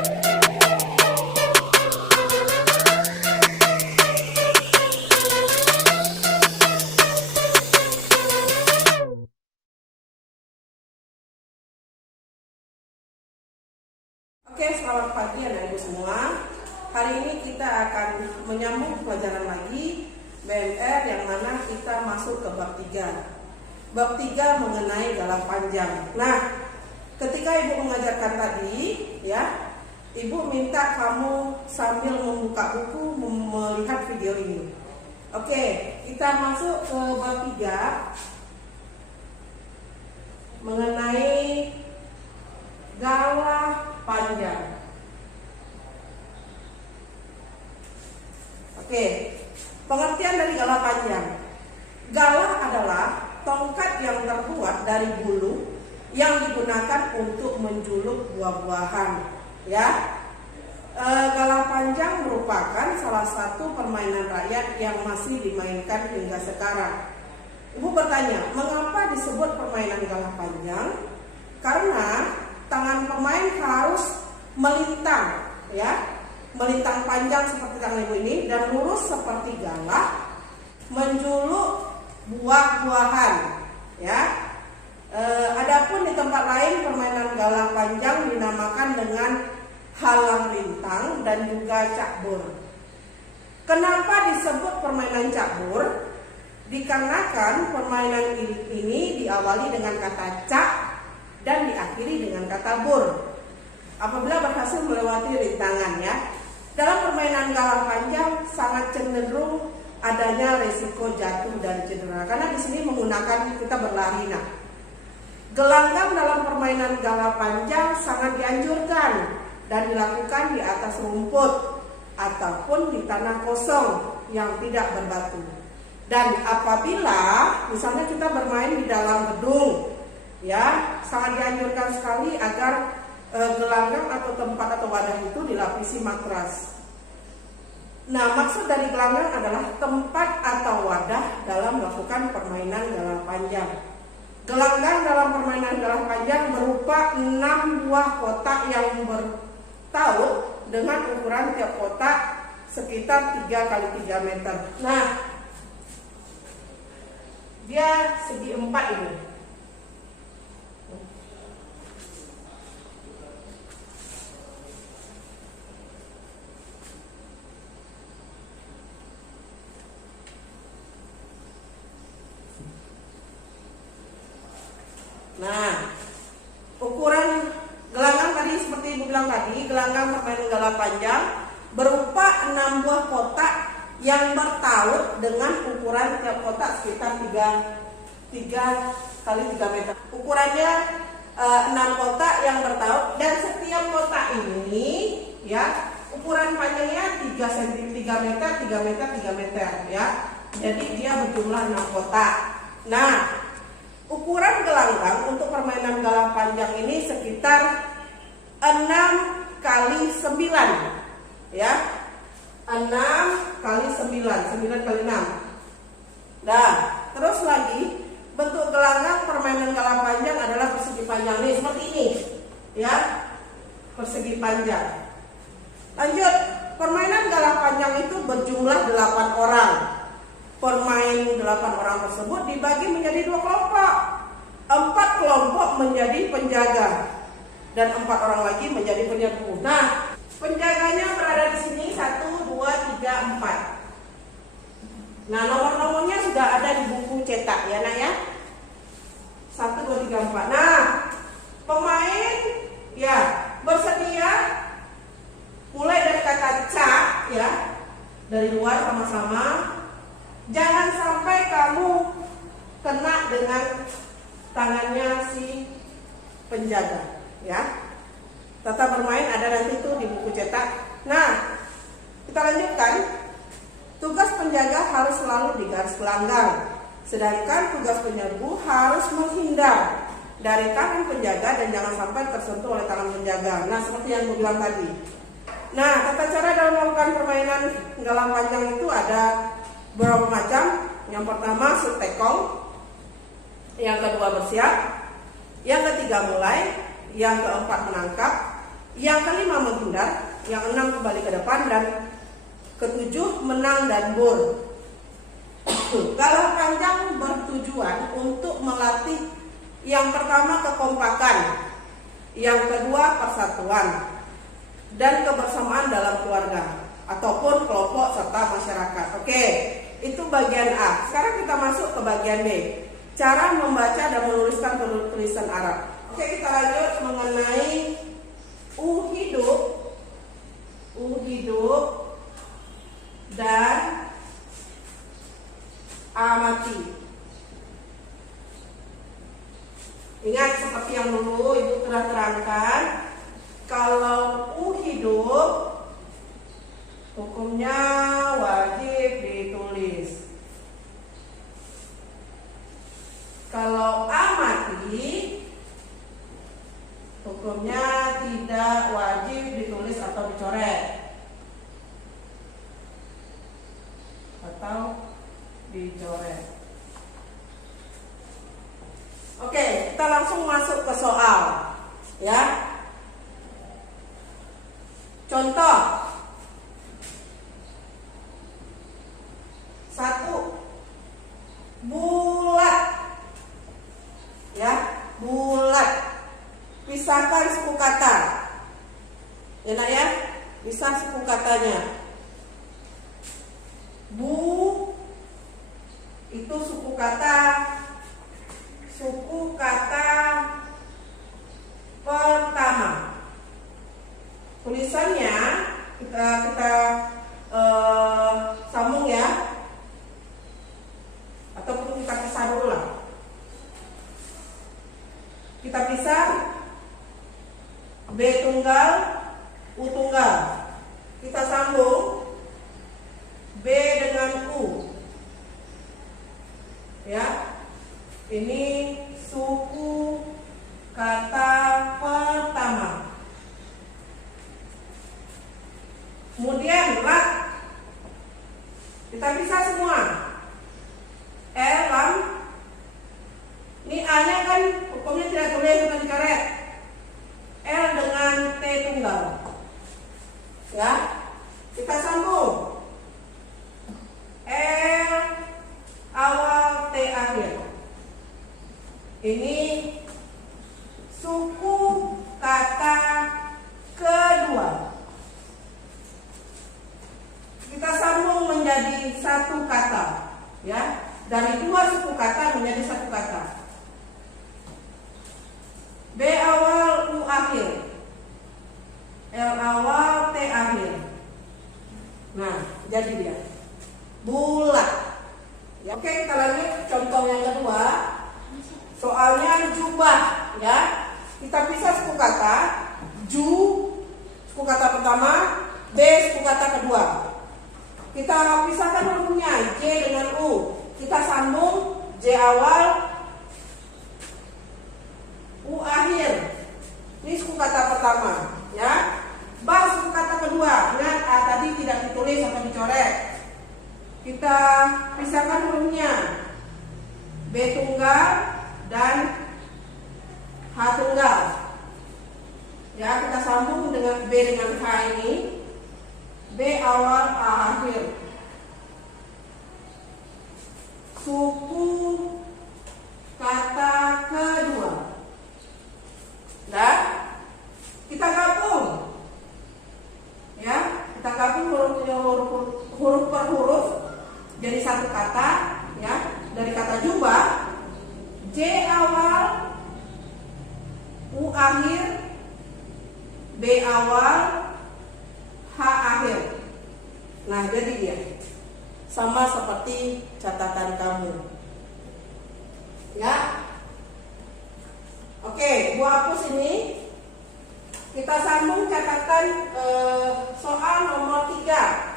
Oke, selamat pagi anak ibu semua. Hari ini kita akan menyambung pelajaran lagi BMR yang mana kita masuk ke bab 3. Bab 3 mengenai galah panjang. Nah, ketika ibu mengajarkan tadi, ya, ibu minta kamu sambil membuka buku melihat video ini. Oke, kita masuk ke bab 3 mengenai galah panjang. Oke, pengertian dari galah panjang. Galah adalah tongkat yang terbuat dari bulu yang digunakan untuk menjuluk buah-buahan. Ya, galah panjang merupakan salah satu permainan rakyat yang masih dimainkan hingga sekarang. Ibu bertanya, mengapa disebut permainan galah panjang? Karena tangan pemain harus melintang, ya, melintang panjang seperti tangan ibu ini dan lurus seperti galah, menjuluk buah-buahan, ya. Adapun di tempat lain permainan galah panjang dinamakan dengan halang lintang dan juga cakbur. Kenapa disebut permainan cakbur? Dikarenakan permainan ini diawali dengan kata cak dan diakhiri dengan kata bur apabila berhasil melewati rintangan, ya. Dalam permainan galah panjang sangat cenderung adanya resiko jatuh dan cedera karena di sini menggunakan kita berlari. Nah, gelanggang dalam permainan galah panjang sangat dianjurkan dan dilakukan di atas rumput ataupun di tanah kosong yang tidak berbatu. Dan apabila misalnya kita bermain di dalam gedung, ya, sangat dianjurkan sekali agar gelanggang atau tempat atau wadah itu dilapisi matras. Nah, maksud dari gelanggang adalah tempat atau wadah dalam melakukan permainan galah panjang. Gelanggang dalam permainan galah panjang berupa 6 buah kotak yang bertaut dengan ukuran tiap kotak sekitar 3 x 3 meter. Nah, dia segi 4 ini. Nah, ukuran gelanggang tadi seperti ibu bilang tadi, gelanggang permainan galah panjang berupa 6 buah kotak yang bertaut dengan ukuran tiap kotak sekitar 3 x 3 meter. Ukurannya 6 kotak yang bertaut dan setiap kotak ini, ya, ukuran panjangnya 3 meter, 3 meter, 3 meter, ya. Jadi dia berjumlah 6 kotak. Nah, ukuran gelanggang untuk permainan galah panjang ini sekitar 6 x 9, ya. 6 x 9, 9 x 6. Nah, terus lagi bentuk gelanggang permainan galah panjang adalah persegi panjang nih, seperti ini, ya. Persegi panjang. Lanjut, permainan galah panjang itu berjumlah 8 orang. Permain 8 orang tersebut dibagi menjadi 2 kelompok. 4 kelompok menjadi penjaga dan 4 orang lagi menjadi penyerbu. Nah, penjaganya berada di sini 1, 2, 3, 4. Nah, nomor-nomornya sudah ada di buku cetak, ya, Nak, ya. 1, 2, 3, 4. Nah, pemain, ya, bersedia mulai dari kata cak, ya, dari luar sama-sama. Jangan sampai kamu kena dengan tangannya si penjaga, ya. Tata bermain ada nanti itu di buku cetak. Nah, kita lanjutkan. Tugas penjaga harus selalu di garis gelanggang, sedangkan tugas penyerbu harus menghindar dari tangan penjaga dan jangan sampai tersentuh oleh tangan penjaga. Nah, seperti yang gue bilang tadi. Nah, tata cara dalam melakukan permainan galah panjang itu ada beberapa macam. Yang pertama sutekong, yang kedua bersiap, yang ketiga mulai, yang keempat menangkap, Yang kelima menghindar, yang enam kembali ke depan, dan ketujuh menang dan bur. Galah panjang bertujuan untuk melatih yang pertama kekompakan, yang kedua persatuan, dan kebersamaan dalam keluarga ataupun kelompok serta masyarakat. Oke, itu bagian A. Sekarang kita masuk ke bagian B. Cara membaca dan menuliskan tulisan Arab. Oke, kita lanjut mengenai U hidup dan A mati. Ingat seperti yang dulu Ibu telah terangkan, kalau U hidup hukumnya wajib ditulis. Kalau A mati hukumnya tidak wajib ditulis atau dicoret Oke, kita langsung masuk ke soal, ya. Contoh 1, bulat, ya, bulat. Pisahkan suku kata, ya nak ya, pisah suku katanya. Bu itu suku kata pertama. Tulisannya kita sambung ya, ataupun kita pisah dulu lah. Kita pisah B tunggal, U tunggal. Kita sambung B dengan U, ya. Ini suku kata pertama. Kemudian lat, kita pisah semua. Lam, ini A-nya kan hukumnya tidak boleh bukan dikaret. L dengan T tunggal, ya. Kita sambung L awal T akhir. Ini suku kata kedua. Kita sambung menjadi satu kata, ya. Dari dua suku kata menjadi satu kata. B awal U akhir, L awal T akhir. Nah, jadi dia bulat. Ya, oke, kita lanjut contoh yang kedua. Soalnya jubah, ya. Kita pisah suku kata. Ju suku kata pertama, B suku kata kedua. Kita pisahkan hurufnya J dengan U. Kita sambung J awal, U akhir. Ini suku kata pertama, ya. Ba suku kata kedua. Ingat A tadi tidak ditulis atau dicoret. Kita pisahkan hurufnya B tunggal dan H tunggal, ya. Kita sambung dengan B dengan H ini, B awal A akhir. Suku kata kedua. Nah, kita gabung, ya. Kita gabung huruf per huruf jadi satu kata, ya. Dari kata jubah, J awal, U akhir, B awal, H akhir. Nah, jadi dia sama seperti catatan kamu, ya. Oke, gua hapus ini. Kita sambung catatan soal nomor 3,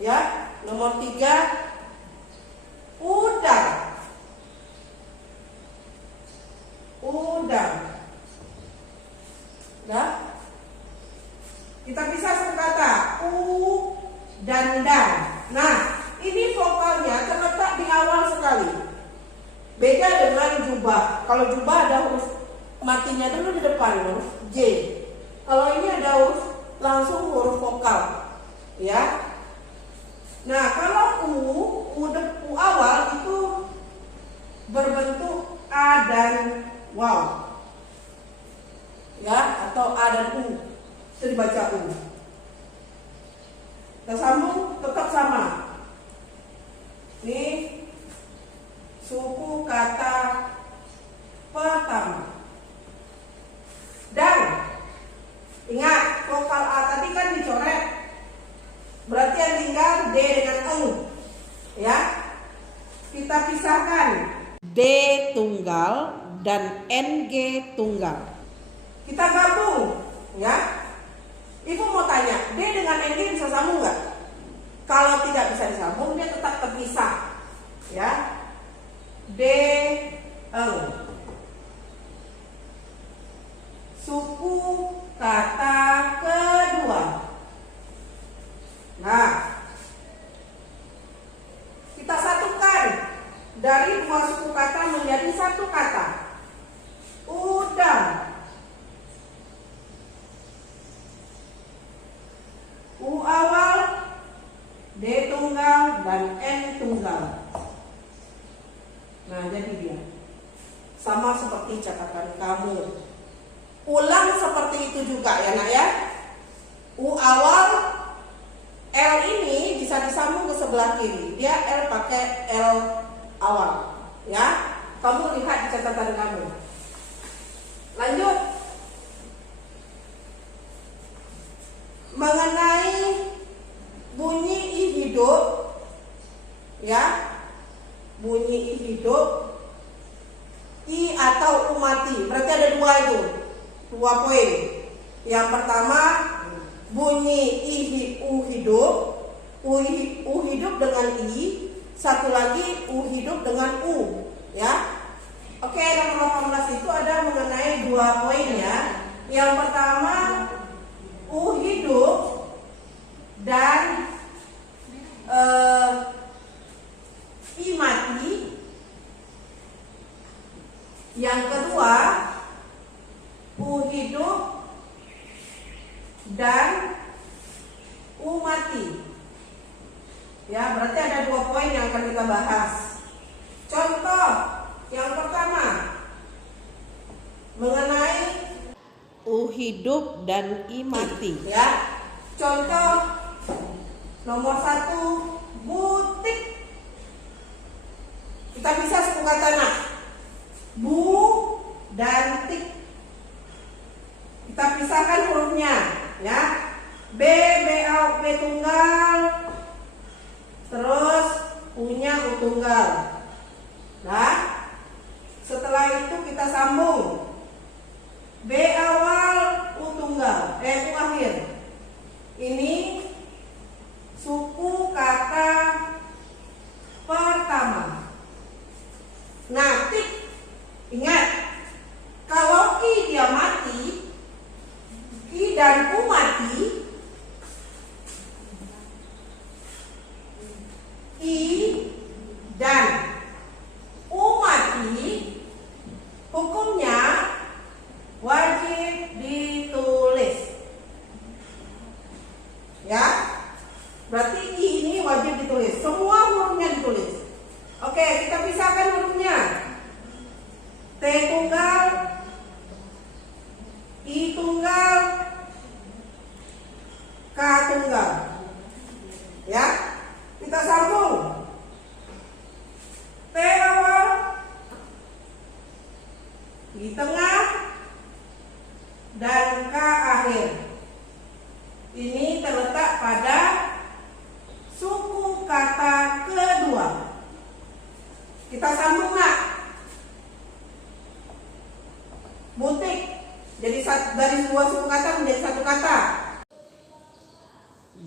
ya. Nomor 3, udang. Nah, kita bisa suku kata U dan dan. Nah, ini vokalnya terletak di awal sekali. Beda dengan jubah. Kalau jubah ada huruf matinya dulu di depan huruf J. Kalau ini ada langsung huruf vokal, ya. Nah, kalau U awal itu berbentuk A dan waw, ya, atau A dan U, itu dibaca U. Kita sambung tetap sama. Ini suku kata pertama. Dan ingat, vokal A tadi kan dicoret, berarti yang tinggal D dengan eng, ya. Kita pisahkan D tunggal dan NG tunggal. Kita gabung, ya. Ibu mau tanya, D dengan NG bisa sambung nggak? Kalau tidak bisa disambung, dia tetap terpisah, ya. D eng. Suku kata kedua. Nah, kita satukan dari dua suku kata menjadi satu kata. Udang. U awal, D tunggal, dan N tunggal. Nah, jadi dia sama seperti catatan kamu. Ulang seperti itu juga ya nak ya. U awal, L ini bisa disambung ke sebelah kiri. Dia L pakai L awal, ya. Kamu lihat di catatan kamu. Lanjut. Mengenai bunyi I hidup, ya. Bunyi I hidup, I atau U mati. Berarti ada dua itu. 2 poin. Yang pertama, bunyi U hidup, U hidup dengan I, satu lagi U hidup dengan U, ya. Oke, nomor 18 itu ada mengenai 2 poin ya. Yang pertama, U hidup dan I mati. Yang kedua, U hidup dan U mati. Ya, berarti ada 2 poin yang akan kita bahas. Contoh yang pertama mengenai U hidup dan I mati. Ya, contoh nomor 1, butik. Kita bisa suku kata nak. Bu dan tik. Kita pisahkan hurufnya, ya. B tunggal, terus U-nya U tunggal. Nah, setelah itu kita sambung. B awal, U tunggal, U akhir. Ini suku kata pertama. Nah, tik. Ingat, kalau I dia mati, I dan U mati, I dan U mati, hukumnya wajib ditulis. Ya, berarti I ini wajib ditulis. Semua hurufnya ditulis. Oke, kita pisahkan hurufnya. T tunggal, I tunggal, K tunggal. Ya, kita sambung. T awal, I tengah, dan K akhir. Ini terletak pada suku kata kedua. Kita sambung nak. Butik. Jadi dari 2 suku kata menjadi 1 kata.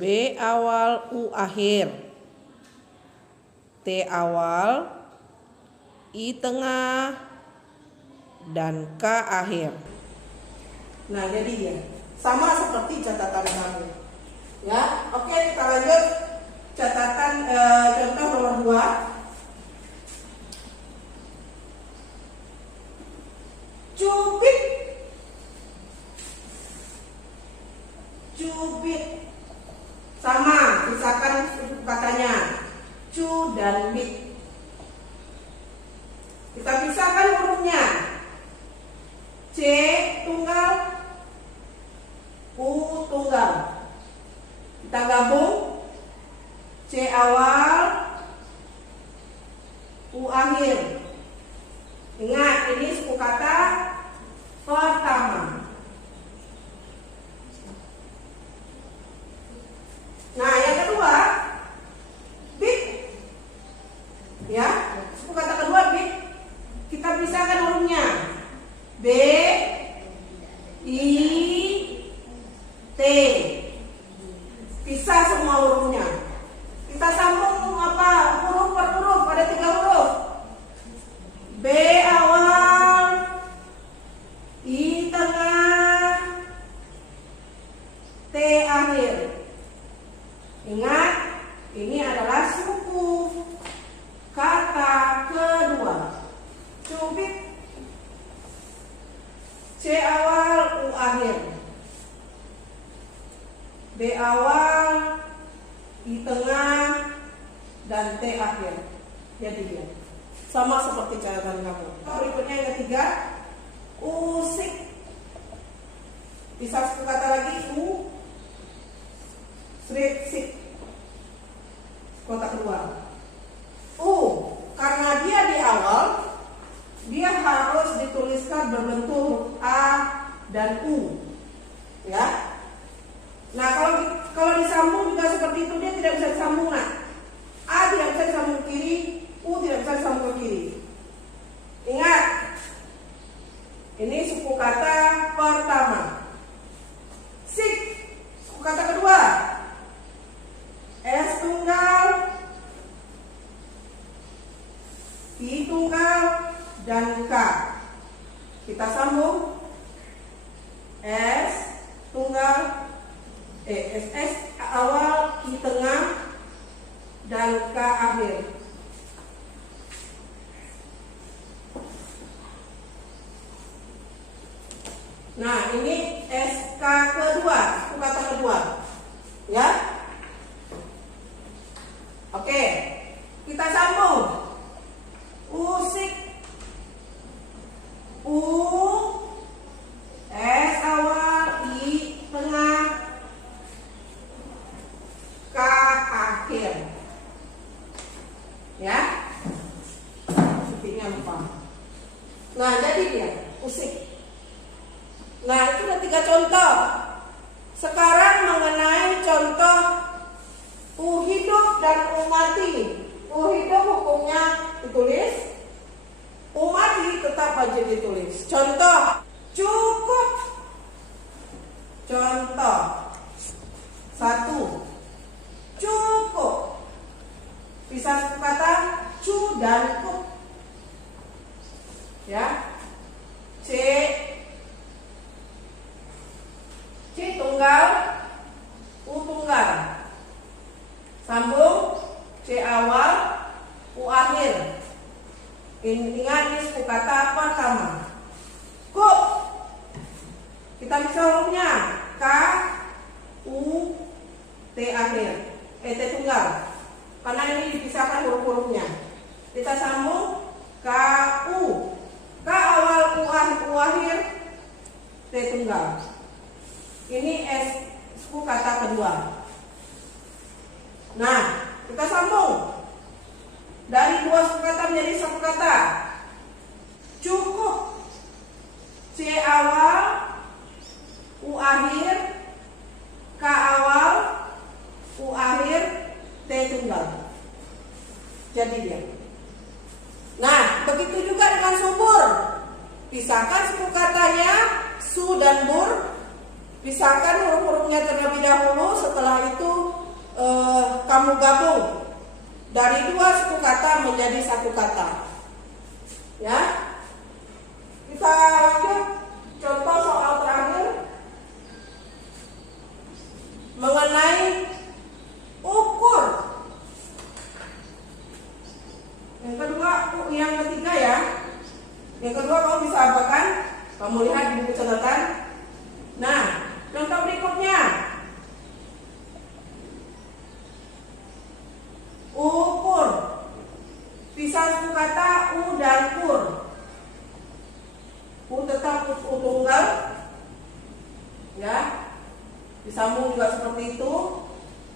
B awal, U akhir. T awal, I tengah, dan K akhir. Nah, jadi ya sama seperti catatan kamu. Ya, oke, kita lanjut catatan contoh nomor 2. Cubit. Cubit. Sama, misalkan katanya cu dan bit. Kita pisahkan hurufnya. C tunggal, U tunggal. Kita gabung. C awal, U akhir. Ingat, ini suku kata pertama. Nah, yang kedua, bit. Ya, suku kata kedua bit. Kita pisahkan hurufnya. B, I, T. Pisah semua hurufnya. Kita sambung apa? Huruf per huruf, ada 3 huruf. B awal, I tengah, T akhir. Ingat, ini adalah suku kata kedua. Cubit. C awal, U akhir. B awal, I tengah, dan T akhir. Jadi dia sama seperti catatan kamu. Berikutnya yang ketiga, usik. Bisa suku kata lagi, U, sik. Kota kedua. U, karena dia di awal, dia harus dituliskan berbentuk A dan U. Ya. Nah, kalau disambung juga seperti itu, dia tidak bisa disambung. Nah, A tidak bisa disambung ke kiri, U tidak bisa disambung ke kiri. Ingat, ini suku kata pertama. Sik, suku kata kedua. S tunggal, I tunggal, dan K. Kita sambung. S tunggal, S awal, I tengah, dan K akhir. Nah, ini SK kedua, suku kata kedua. Ya. Oke. Kita sambung. Usik. U, S awal, I tengah, K akhir. Ya. Sepertinya lupa. Nah, jadi dia usik. Nah, itu ada 3 contoh. Sekarang mengenai contoh U hidup dan U mati. U hidup hukumnya ditulis, U mati tetap wajib ditulis. Contoh, cukup. Contoh 1, cukup. Bisa suku kata cu dan kup. Ya. C tunggal, U tunggal. Sambung. C awal, U akhir. Ingat, ini suku kata pertama. Kup. Kita bisa hurufnya K, U, T akhir. T tunggal. Karena ini dipisahkan huruf-hurufnya. Kita sambung. K, U. K awal, U akhir, T tunggal. Ini S suku kata kedua. Nah, kita sambung. Dari 2 suku kata menjadi 1 kata. Cukup. C awal, U akhir, K awal, U akhir, T tunggal. Jadi dia. Nah, begitu juga dengan subur. Pisahkan suku katanya su dan bur. Pisahkan huruf-hurufnya terlebih dahulu. Setelah itu kamu gabung dari 2 suku kata menjadi 1 kata. Ya. Kita lanjut contoh soal terakhir mengenai ukur. Yang ketiga ya. Yang kedua kamu bisa apakan? Kamu disambung juga seperti itu.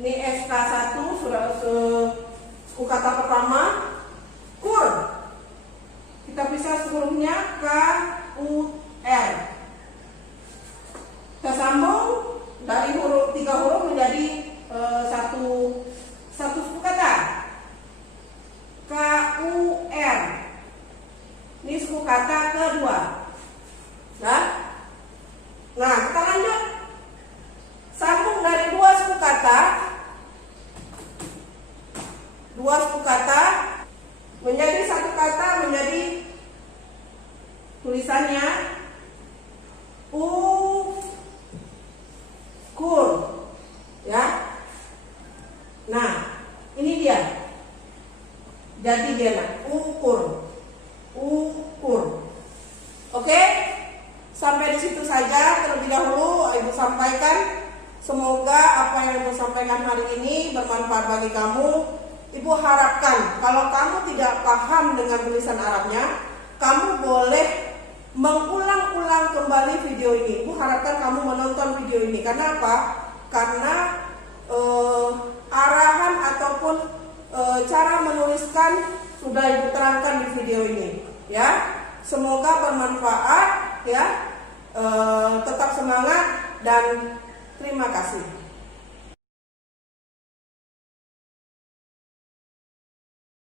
Ini SK1 sudah suku kata pertama kur. Kita bisa hurufnya KUR. Kita sambung dari huruf 3 huruf menjadi satu suku kata KUR. Ini suku kata kedua. Nah, kita lanjut. Sambung dari dua suku kata menjadi satu kata, menjadi tulisannya ukur, ya. Nah, ini dia. Jadi dia ukur. Oke? Sampai di situ saja terlebih dahulu Ibu sampaikan. Semoga apa yang Ibu sampaikan hari ini bermanfaat bagi kamu. Ibu harapkan kalau kamu tidak paham dengan tulisan Arabnya, kamu boleh mengulang-ulang kembali video ini. Ibu harapkan kamu menonton video ini. Karena apa? Karena arahan ataupun cara menuliskan sudah Ibu terangkan di video ini, ya. Semoga bermanfaat, ya. Tetap semangat dan terima kasih.